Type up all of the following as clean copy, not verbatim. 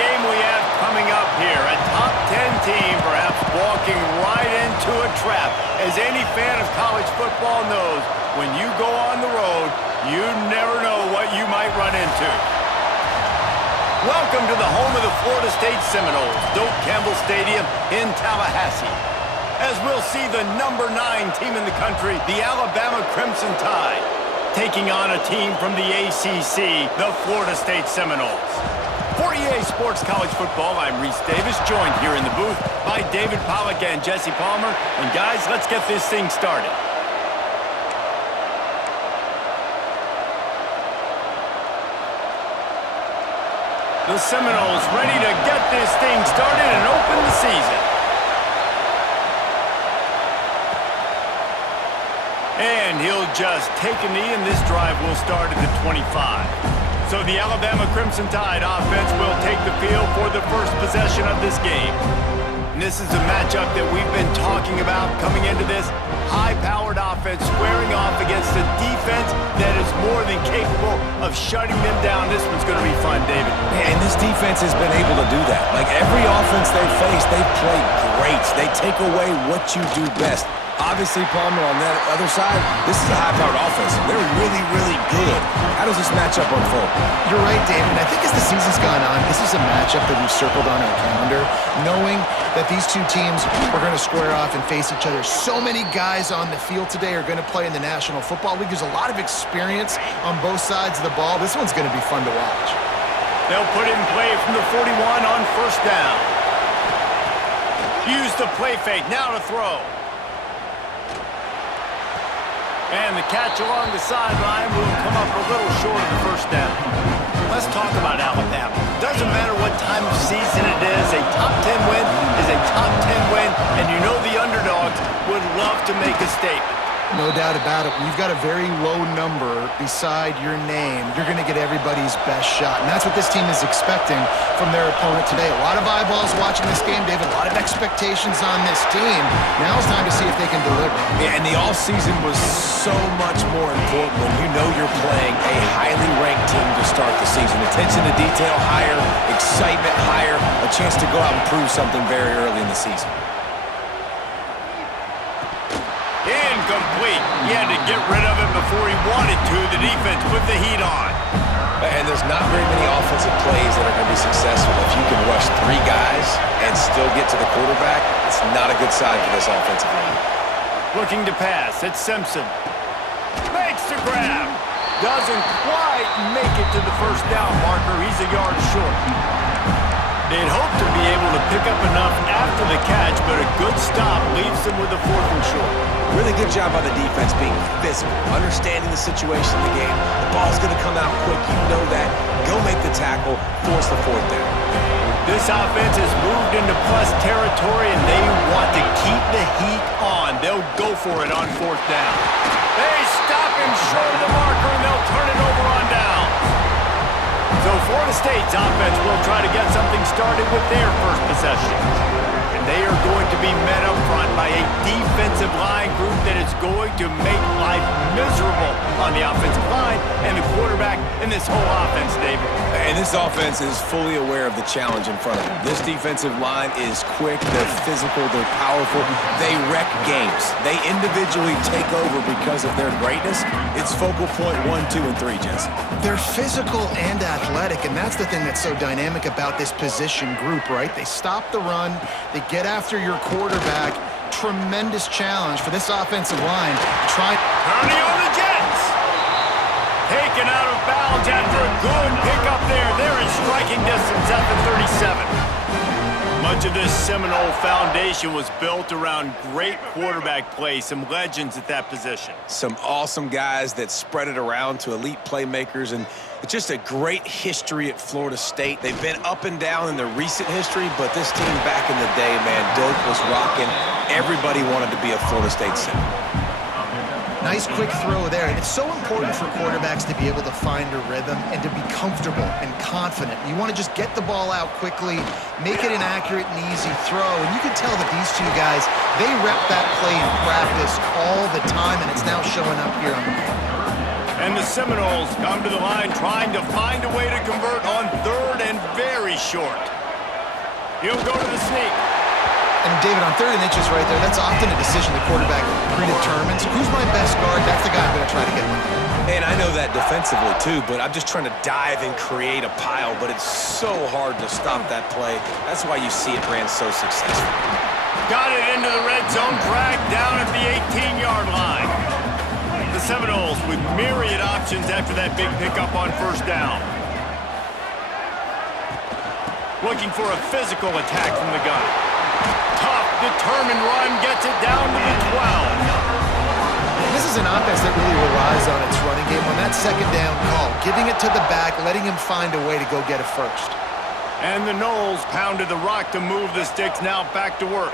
game we have coming up here. A top 10 team perhaps walking right into a trap. As any fan of college football knows, when you go on the road, you never know what you might run into. Welcome to the home of the Florida State Seminoles, Doak Campbell Stadium in Tallahassee. As we'll see the number 9 team in the country, the Alabama Crimson Tide, taking on a team from the ACC, the Florida State Seminoles. For EA Sports College Football, I'm Reese Davis, joined here in the booth by David Pollack and Jesse Palmer. And guys, let's get this thing started. The Seminoles ready to get this thing started and open the season. And he'll just take a knee, and this drive will start at the 25. So the Alabama Crimson Tide offense will take the field for the first possession of this game. And this is a matchup that we've been talking about coming into this. High-powered offense squaring off against a defense that is more than capable of shutting them down. This one's going to be fun, David. And this defense has been able to do that. Like every offense they've faced, they've played great. They take away what you do best. Obviously, Palmer, on that other side, this is a high-powered offense. They're really, really good. How does this matchup unfold? You're right, David. I think as the season's gone on, this is a matchup that we've circled on our calendar, knowing that these two teams are going to square off and face each other. So many guys on the field today are going to play in the National Football League. There's a lot of experience on both sides of the ball. This one's going to be fun to watch. They'll put it in play from the 41 on first down. Use the play fake. Now to throw. And the catch along the sideline will come up a little short of the first down. Let's talk about Alabama. Doesn't matter what time of season it is, a top 10 win is a top 10 win, and you know the underdogs would love to make a statement. No doubt about it. When you've got a very low number beside your name, you're going to get everybody's best shot. And that's what this team is expecting from their opponent today. A lot of eyeballs watching this game, David. A lot of expectations on this team. Now it's time to see if they can deliver. Yeah, and the offseason was so much more important when you know you're playing a highly ranked team to start the season. Attention to detail higher, excitement higher, a chance to go out and prove something very early in the season. Incomplete. He had to get rid of it before he wanted to. The defense put the heat on. And there's not very many offensive plays that are going to be successful. If you can rush 3 guys and still get to the quarterback, it's not a good sign for this offensive line. Looking to pass. It's Simpson. Makes the grab. Doesn't quite make it to the first down marker. He's a yard short. They'd hope to be able to pick up enough after the catch, but a good stop leaves them with a 4th and short. Really good job by the defense being physical, understanding the situation in the game. The ball's going to come out quick. You know that. Go make the tackle, force the 4th down. This offense has moved into plus territory, and they want to keep the heat on. They'll go for it on 4th down. They stop him short of the marker, and they'll turn it over on downs. So Florida State's offense will try to get something started with their first possession. And they are going to be met up front by a defensive line group that is going to make life miserable on the offensive line and the quarterback in this whole offense, David. And this offense is fully aware of the challenge in front of them. This defensive line is quick, they're physical, they're powerful, they wreck games. They individually take over because of their greatness. It's focal point 1, 2, and 3, Jesse. They're physical and athletic, and that's the thing that's so dynamic about this position group, right? They stop the run, they get after your quarterback. Tremendous challenge for this offensive line. Turning on the Jets. Taken out of bounds after a good pickup there. They're in striking distance at the 37. Much of this Seminole foundation was built around great quarterback play, some legends at that position. Some awesome guys that spread it around to elite playmakers, and it's just a great history at Florida State. They've been up and down in their recent history, but this team back in the day, man, Doak was rocking. Everybody wanted to be a Florida State Seminole. Nice quick throw there. And it's so important for quarterbacks to be able to find a rhythm and to be comfortable and confident. You want to just get the ball out quickly, make it an accurate and easy throw. And you can tell that these two guys, they rep that play in practice all the time, and it's now showing up here on the field. And the Seminoles come to the line trying to find a way to convert on 3rd and very short. He'll go to the sneak. And David, on 3rd and inches right there, that's often a decision the quarterback predetermines. Who's my best guard? That's the guy I'm going to try to get them. And I know that defensively too, but I'm just trying to dive and create a pile, but it's so hard to stop that play. That's why you see it ran so successful. Got it into the red zone, dragged down at the 18-yard line. The Seminoles with myriad options after that big pickup on 1st down. Looking for a physical attack from the gun. Tough, determined run, gets it down to the 12. This is an offense that really relies on its running game on that 2nd down call, giving it to the back, letting him find a way to go get it first. And the Noles pounded the rock to move the sticks, now back to work.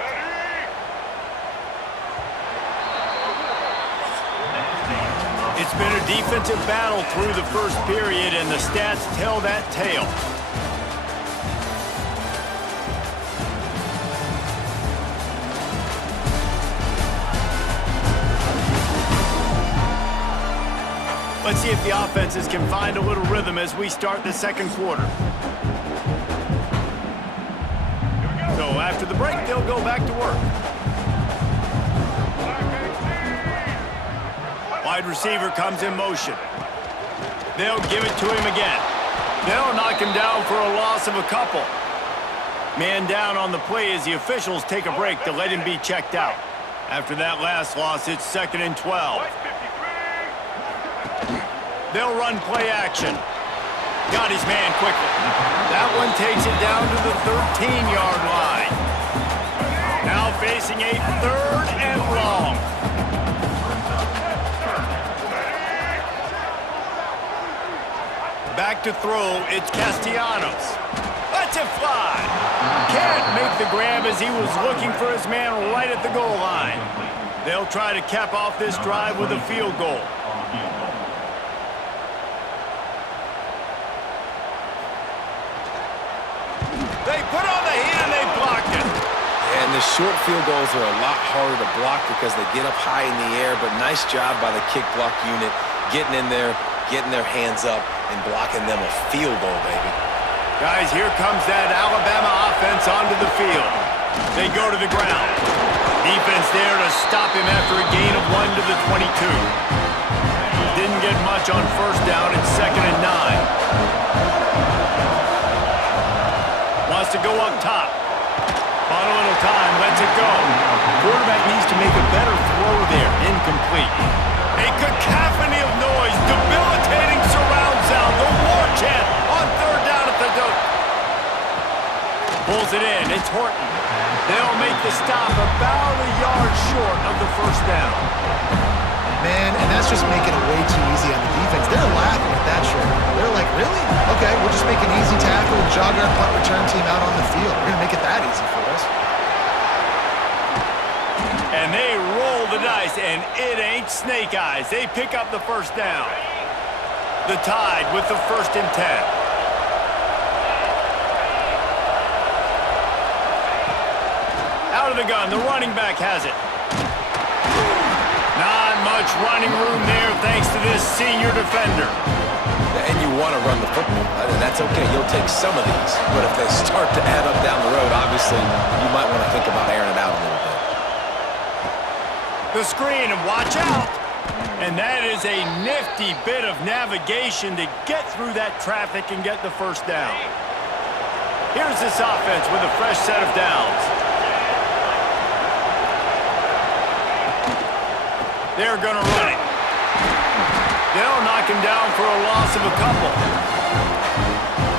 It's been a defensive battle through the 1st period, and the stats tell that tale. Let's see if the offenses can find a little rhythm as we start the 2nd quarter. So after the break, they'll go back to work. Wide receiver comes in motion. They'll give it to him again. They'll knock him down for a loss of a couple. Man down on the play as the officials take a break to let him be checked out. After that last loss, it's 2nd and 12. They'll run play action. Got his man quickly. That one takes it down to the 13-yard line. Now facing a 3rd and long. Back to throw, it's Castellanos. Let's it fly. Can't make the grab as he was looking for his man right at the goal line. They'll try to cap off this drive with a field goal. They put on the heat and they blocked it. And the short field goals are a lot harder to block because they get up high in the air, but nice job by the kick block unit getting in there, getting their hands up, and blocking them a field goal, baby. Guys, here comes that Alabama offense onto the field. They go to the ground. Defense there to stop him after a gain of 1 to the 22. Didn't get much on 1st down. It's 2nd and 9. Wants to go up top. On a little time, lets it go. Quarterback needs to make a better throw there. Incomplete. A cacophony of noise, debilitating surround sound. The war chant on 3rd down at the dope. Pulls it in. It's Horton. They'll make the stop about a yard short of the 1st down. Man, and that's just making it way too easy on the defense. They're laughing at that short. They're like, really? Okay, we'll just make an easy tackle and jog our punt return team out on the field. We're going to make it that easy for us. And they roll the dice, and it ain't snake eyes. They pick up the 1st down. The Tide with the 1st and 10. Out of the gun, the running back has it. Not much running room there thanks to this senior defender. And you want to run the football, and that's okay. You'll take some of these. But if they start to add up down the road, obviously, you might want to think about airing it out a little bit. The screen, and watch out. And that is a nifty bit of navigation to get through that traffic and get the 1st down. Here's this offense with a fresh set of downs. They're going to run it. They'll knock him down for a loss of a couple.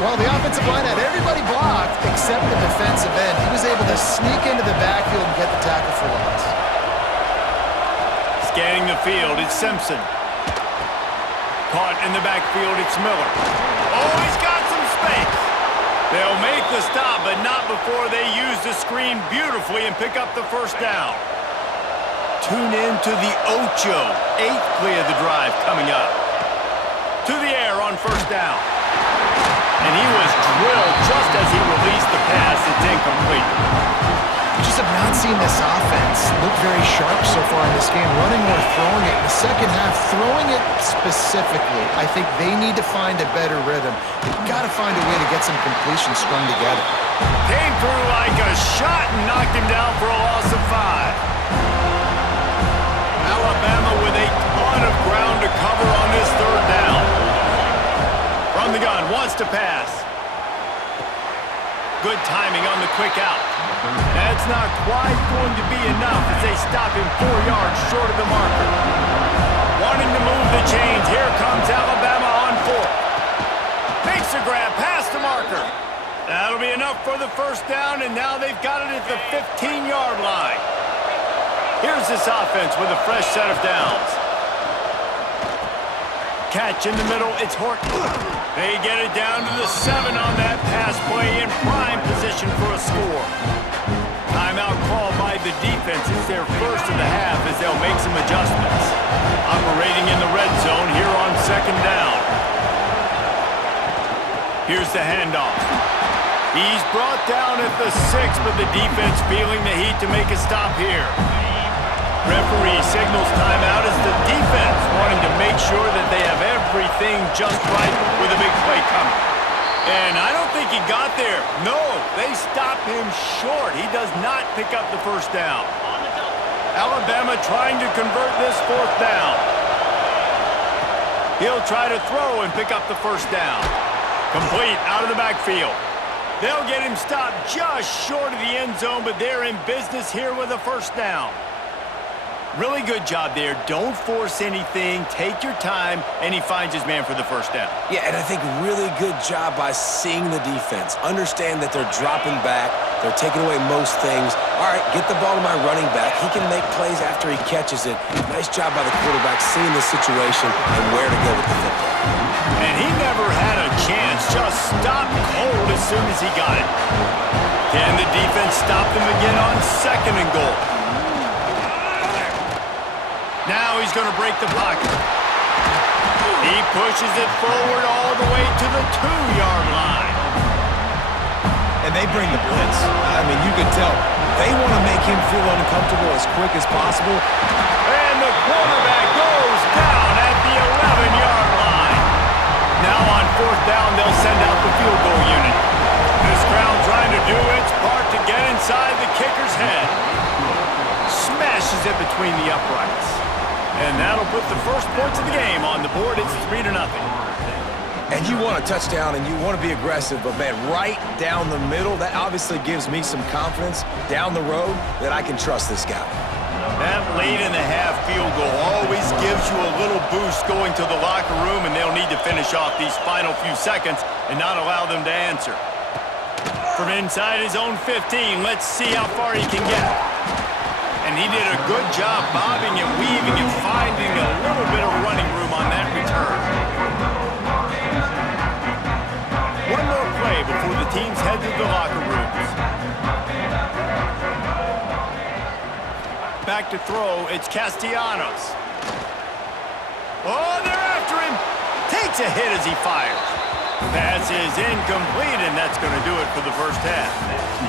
Well, the offensive line had everybody blocked except the defensive end. He was able to sneak into the backfield and get the tackle for loss. Scanning the field, it's Simpson. Caught in the backfield, it's Miller. Oh, he's got some space. They'll make the stop, but not before they use the screen beautifully and pick up the 1st down. Tune in to the Ocho. 8th play of the drive coming up. To the air on 1st down. And he was drilled just as he released the pass. It's incomplete. You just have not seen this offense looked very sharp so far in this game, running more, throwing it. In the second half, throwing it specifically, I think they need to find a better rhythm. They've got to find a way to get some completions strung together. Came through like a shot and knocked him down for a loss of 5. Alabama with a ton of ground to cover on this third down. From the gun, wants to pass. Good timing on the quick out. That's not quite going to be enough as they stop him 4 yards short of the marker. Wanting to move the chains. Here comes Alabama on 4th. Makes the grab past the marker. That'll be enough for the first down, and now they've got it at the 15-yard line. Here's this offense with a fresh set of downs. Catch in the middle, it's Horton. They get it down to the 7 on that pass play in prime position for a score. Timeout called by the defense. It's their first of the half as they'll make some adjustments. Operating in the red zone here on second down. Here's the handoff. He's brought down at the 6, but the defense feeling the heat to make a stop here. Referee signals timeout as the defense wanting to make sure that they have everything just right with a big play coming. And I don't think he got there. No, they stop him short. He does not pick up the first down. Alabama trying to convert this 4th down. He'll try to throw and pick up the first down. Complete out of the backfield. They'll get him stopped just short of the end zone, but they're in business here with a first down. Really good job there. Don't force anything. Take your time, and he finds his man for the first down. Yeah, and I think really good job by seeing the defense. Understand that they're dropping back. They're taking away most things. All right, get the ball to my running back. He can make plays after he catches it. Nice job by the quarterback seeing the situation and where to go with the football. And he never had a chance. Just stopped cold as soon as he got it. Can the defense stop them again on 2nd and goal? Now he's going to break the pocket. He pushes it forward all the way to the 2-yard line. And they bring the blitz. I mean, you can tell. They want to make him feel uncomfortable as quick as possible. And the quarterback goes down at the 11-yard line. Now on 4th down, they'll send out the field goal unit. This crowd trying to do its part to get inside the kicker's head. Smashes it between the uprights. And that'll put the first points of the game on the board. It's 3-0. And you want a touchdown and you want to be aggressive, but man, right down the middle, that obviously gives me some confidence down the road that I can trust this guy. That late in the half field goal always gives you a little boost going to the locker room, and they'll need to finish off these final few seconds and not allow them to answer. From inside his own 15, let's see how far he can get. And he did a good job bobbing and weaving and finding a little bit of running room on that return. One more play before the teams head to the locker rooms. Back to throw, it's Castellanos. Oh, they're after him. Takes a hit as he fires. Pass is incomplete, and that's going to do it for the first half.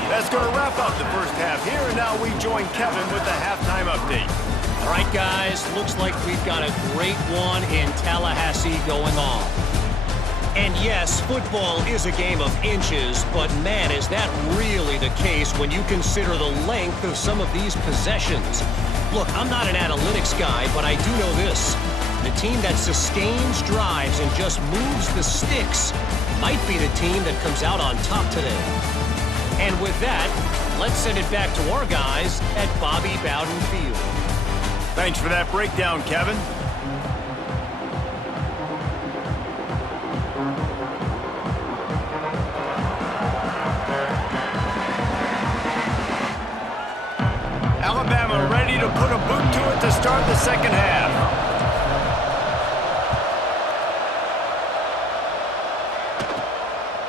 That's going to wrap up the first half here, and now we join Kevin with the halftime update. All right, guys, looks like we've got a great one in Tallahassee going on. And yes, football is a game of inches, but man, is that really the case when you consider the length of some of these possessions. Look, I'm not an analytics guy, but I do know this. The team that sustains drives and just moves the sticks might be the team that comes out on top today. And with that, let's send it back to our guys at Bobby Bowden Field. Thanks for that breakdown, Kevin. Alabama ready to put a boot to it to start the second half.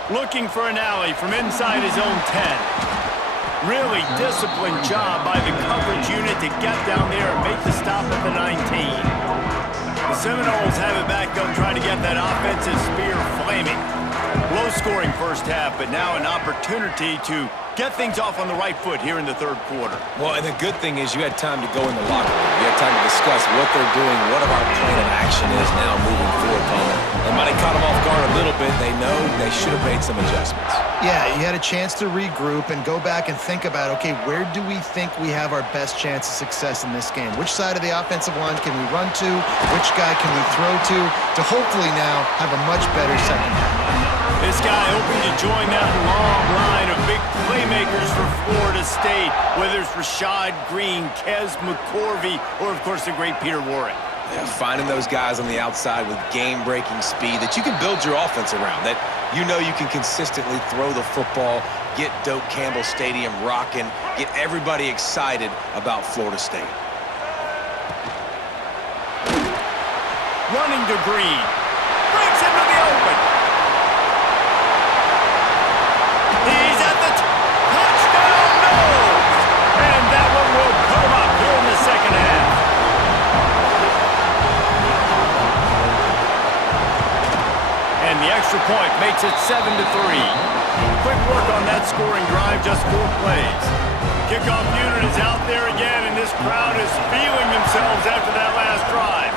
Looking for an alley from inside his own 10. Really disciplined job by the coverage unit to get down there and make the stop at the 19. The Seminoles have it back. They'll try to get that offensive spear flaming. Low-scoring first half, but now an opportunity to get things off on the right foot here in the third quarter. Well, and the good thing is you had time to go in the locker room. You had time to discuss what they're doing, what our plan of action is now moving forward, Coleman. It might have caught them off guard a little bit. They know they should have made some adjustments. Yeah, you had a chance to regroup and go back and think about, okay, where do we think we have our best chance of success in this game? Which side of the offensive line can we run to? Which guy can we throw to hopefully now have a much better second half? This guy hoping to join that long line of big playmakers for Florida State, whether it's Rashad Green, Kez McCorvey, or, of course, the great Peter Warrick. Yeah, finding those guys on the outside with game-breaking speed that you can build your offense around, that you know you can consistently throw the football, get Doak Campbell Stadium rocking, get everybody excited about Florida State. Running to Green. Breaks into the open. He's at the touchdown, no! And that one will come up here in the second half. And the extra point makes it 7-3. Quick work on that scoring drive, just 4 plays. Kickoff unit is out there again, and this crowd is feeling themselves after that last drive.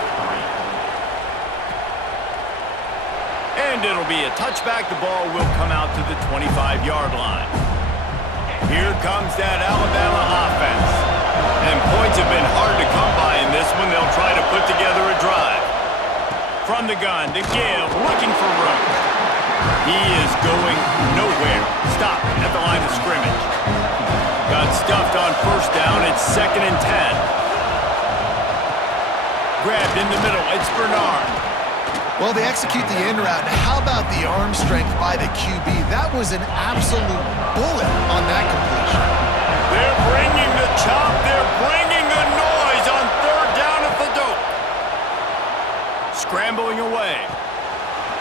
And it'll be a touchback. The ball will come out to the 25-yard line. Here comes that Alabama offense. And points have been hard to come by in this one. They'll try to put together a drive. From the gun to give, looking for room. He is going nowhere. Stop at the line of scrimmage. Got stuffed on first down. It's 2nd and 10. Grabbed in the middle. It's Bernard. Well, they execute the in route. How about the arm strength by the QB? That was an absolute bullet on that completion. They're bringing the chop. They're bringing the noise on 3rd down at the Doak. Scrambling away.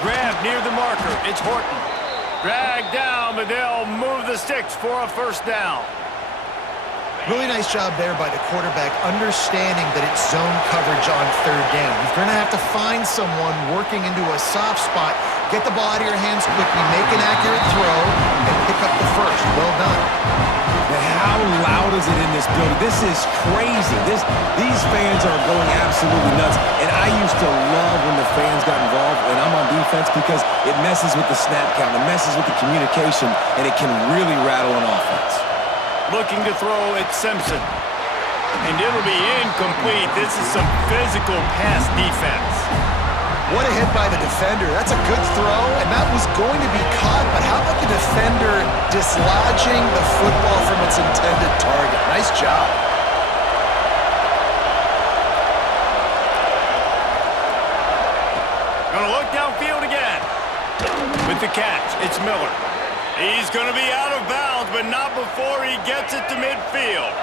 Grab near the marker. It's Horton. Dragged down, but they'll move the sticks for a first down. Really nice job there by the quarterback, understanding that it's zone coverage on 3rd down. You're going to have to find someone working into a soft spot, get the ball out of your hands quickly, make an accurate throw, and pick up the first. Well done. And how loud is it in this building? This is crazy. These fans are going absolutely nuts. And I used to love when the fans got involved when I'm on defense because it messes with the snap count, it messes with the communication, and it can really rattle an offense. Looking to throw at Simpson. And it'll be incomplete. This is some physical pass defense. What a hit by the defender. That's a good throw, and that was going to be caught. But how about the defender dislodging the football from its intended target? Nice job. Gonna look downfield again. With the catch, it's Miller. He's going to be out of bounds, but not before he gets it to midfield.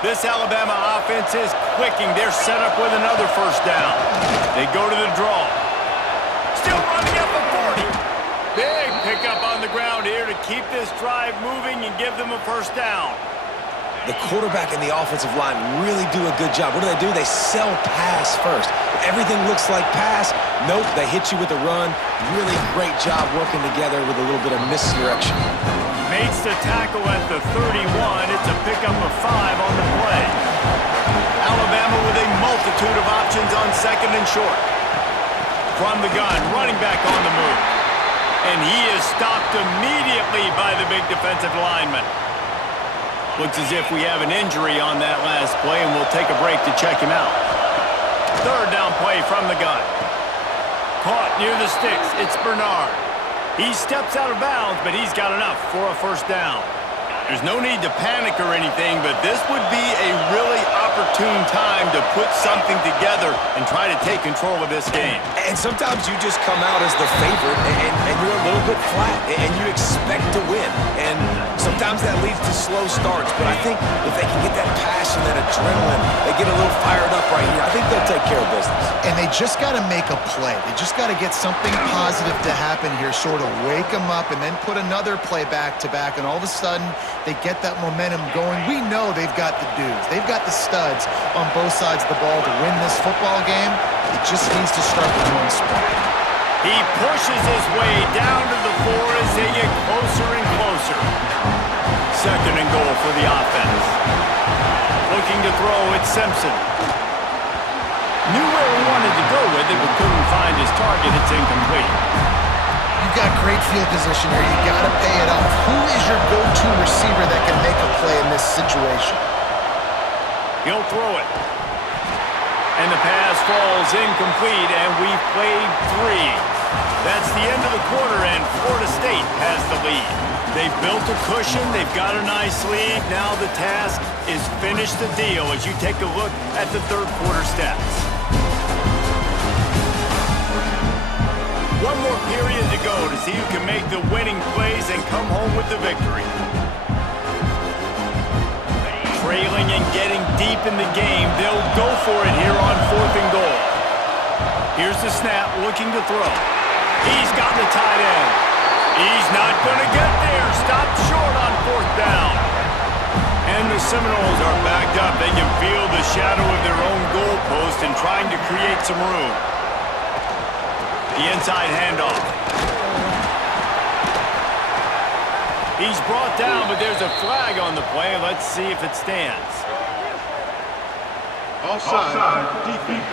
This Alabama offense is clicking. They're set up with another first down. They go to the draw. Still running up a 40. Big pickup on the ground here to keep this drive moving and give them a first down. The quarterback and the offensive line really do a good job. What do? They sell pass first. Everything looks like pass. Nope, they hit you with a run. Really great job working together with a little bit of misdirection. Makes the tackle at the 31. It's a pickup of 5 on the play. Alabama with a multitude of options on 2nd and short. From the gun, running back on the move. And he is stopped immediately by the big defensive lineman. Looks as if we have an injury on that last play, and we'll take a break to check him out. 3rd down play from the gun. Caught near the sticks. It's Bernard. He steps out of bounds, but he's got enough for a first down. There's no need to panic or anything, but this would be a really opportune time to put something together and try to take control of this game. And sometimes you just come out as the favorite, and you're a little bit flat, and you expect to win. And sometimes that leads to slow starts, but I think if they can get that passion, that adrenaline, they get a little fired up right here, I think they'll take care of business. And they just got to make a play. They just got to get something positive to happen here, sort of wake them up, and then put another play back-to-back, and all of a sudden, they get that momentum going. We know they've got the dudes. They've got the studs on both sides of the ball to win this football game. It just needs to start with one spot. He pushes his way down to the floor as they get closer and closer. Simpson. Knew where he wanted to go with it, but couldn't find his target. It's incomplete. You've got great field position here. You got to pay it off. Who is your go-to receiver that can make a play in this situation? He'll throw it. And the pass falls incomplete, and we've played 3. That's the end of the quarter, and Florida State has the lead. They've built a cushion. They've got a nice lead. Now the task is finish the deal as you take a look at the third quarter stats. One more period to go to see who can make the winning plays and come home with the victory. Trailing and getting deep in the game, they'll go for it here on 4th and goal. Here's the snap, looking to throw. He's got the tight end. He's not going to get there. Stopped short on 4th down. And the Seminoles are backed up. They can feel the shadow of their own goalpost and trying to create some room. The inside handoff. He's brought down, but there's a flag on the play. Let's see if it stands. Offside, defense.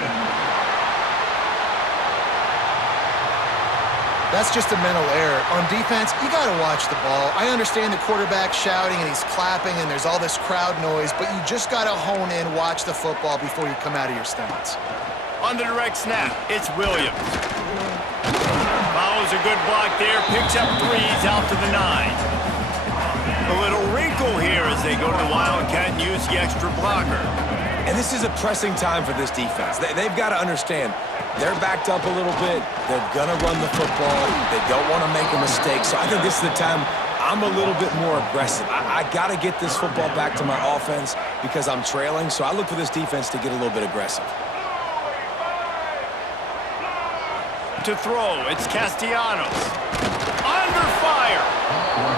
That's just a mental error. On defense, you got to watch the ball. I understand the quarterback shouting and he's clapping and there's all this crowd noise, but you just got to hone in, watch the football before you come out of your stance. On the direct snap, it's Williams. Follows a good block there, picks up 3s out to the 9. A little wrinkle here as they go to the Wildcat and use the extra blocker. And this is a pressing time for this defense. They've got to understand they're backed up a little bit. They're going to run the football. They don't want to make a mistake. So I think this is the time I'm a little bit more aggressive. I got to get this football back to my offense because I'm trailing. So I look for this defense to get a little bit aggressive. To throw, it's Castellanos. Under fire.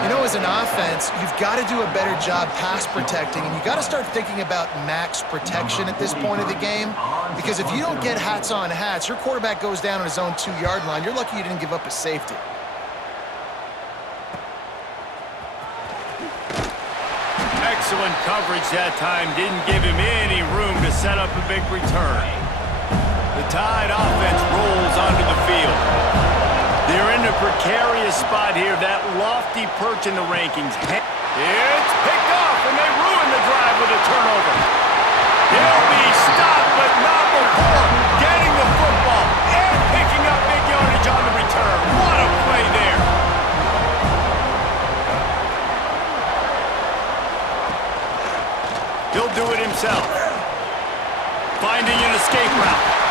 You know, as an offense, you've got to do a better job pass protecting, and you got to start thinking about max protection at this point of the game, because if you don't get hats on hats, your quarterback goes down on his own 2-yard line. You're lucky you didn't give up a safety. Excellent coverage that time. Didn't give him any room to set up a big return. The Tide offense rolls onto the field. They're in a precarious spot here, that lofty perch in the rankings. It's picked off, and they ruin the drive with a turnover. He'll be stopped, but not before getting the football and picking up big yardage on the return. What a play there. He'll do it himself. Finding an escape route.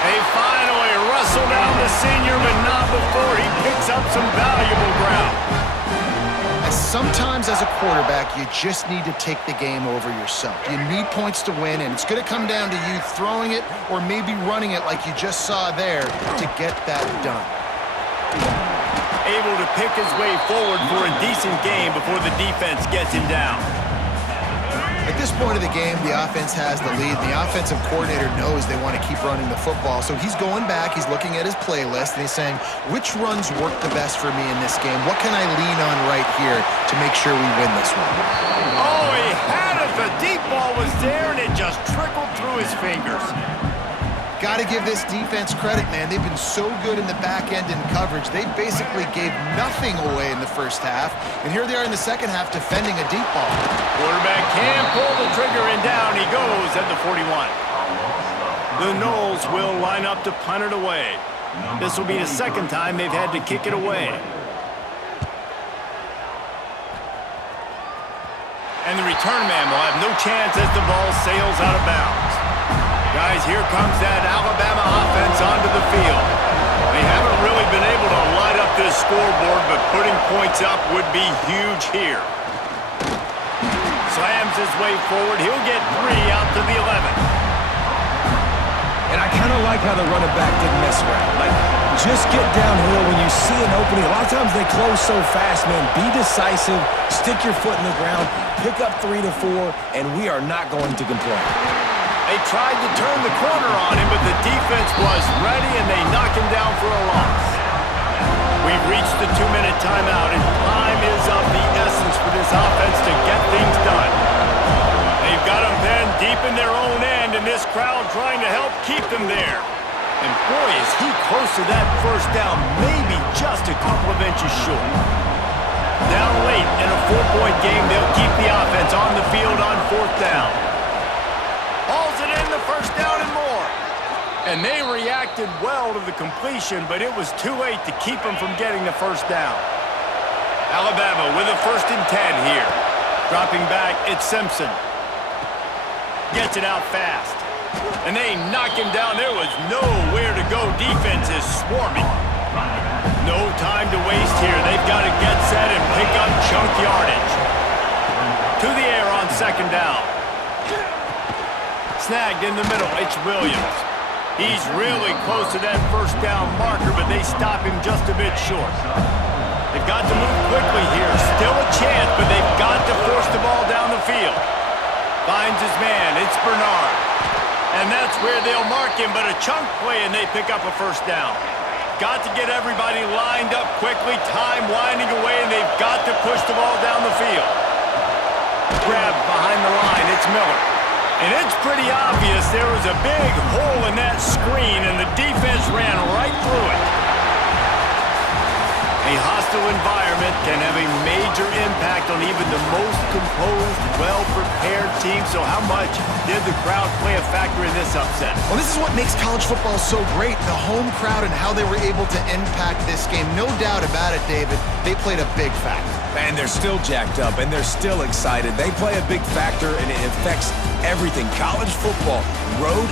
They finally wrestle down the senior, but not before he picks up some valuable ground. And sometimes as a quarterback, you just need to take the game over yourself. You need points to win, and it's going to come down to you throwing it or maybe running it like you just saw there to get that done. Able to pick his way forward for a decent game before the defense gets him down. At this point of the game, the offense has the lead. The offensive coordinator knows they want to keep running the football, so he's going back, he's looking at his playlist, and he's saying, which runs work the best for me in this game? What can I lean on right here to make sure we win this one? Oh, he had it. The deep ball was there, and it just trickled through his fingers. Got to give this defense credit, man. They've been so good in the back end in coverage. They basically gave nothing away in the first half, and here they are in the second half defending a deep ball. Quarterback can pull the trigger, and down he goes at the 41. The Noles will line up to punt it away. This will be the second time they've had to kick it away. And the return man will have no chance as the ball sails out of bounds. Guys, here comes that Alabama offense onto the field. They haven't really been able to light up this scoreboard, but putting points up would be huge here. Slams his way forward. He'll get 3 out to the 11. And I kind of like how the running back didn't mess around. Like, just get downhill when you see an opening. A lot of times they close so fast, man. Be decisive, stick your foot in the ground, pick up 3 to 4, and we are not going to complain. They tried to turn the corner on him, but the defense was ready, and they knock him down for a loss. We've reached the 2-minute timeout, and time is of the essence for this offense to get things done. They've got them pinned deep in their own end. him there. And boy, is he close to that first down, maybe just a couple of inches short. Down late in a 4-point game, they'll keep the offense on the field on 4th down. Hauls it in, the first down and more. And they reacted well to the completion, but it was too late to keep them from getting the first down. Alabama with a 1st and 10 here. Dropping back, it's Simpson. Gets it out fast. And they knock him down. There was nowhere to go. Defense is swarming. No time to waste here. They've got to get set and pick up chunk yardage. To the air on 2nd down. Snagged in the middle. It's Williams. He's really close to that first down marker, but they stop him just a bit short. They've got to move quickly here. Still a chance, but they've got to force the ball down the field. Finds his man. It's Bernard. And that's where they'll mark him, but a chunk play, and they pick up a first down. Got to get everybody lined up quickly. Time winding away, and they've got to push the ball down the field. Grabbed behind the line. It's Miller. And it's pretty obvious there was a big hole in that screen, and the defense ran right through it. A hostile environment can have a major impact on even the most composed, well-prepared team. So how much did the crowd play a factor in this upset? Well, this is what makes college football so great, the home crowd and how they were able to impact this game. No doubt about it, David. They played a big factor. And they're still jacked up, and they're still excited. They play a big factor, and it affects everything. College football, road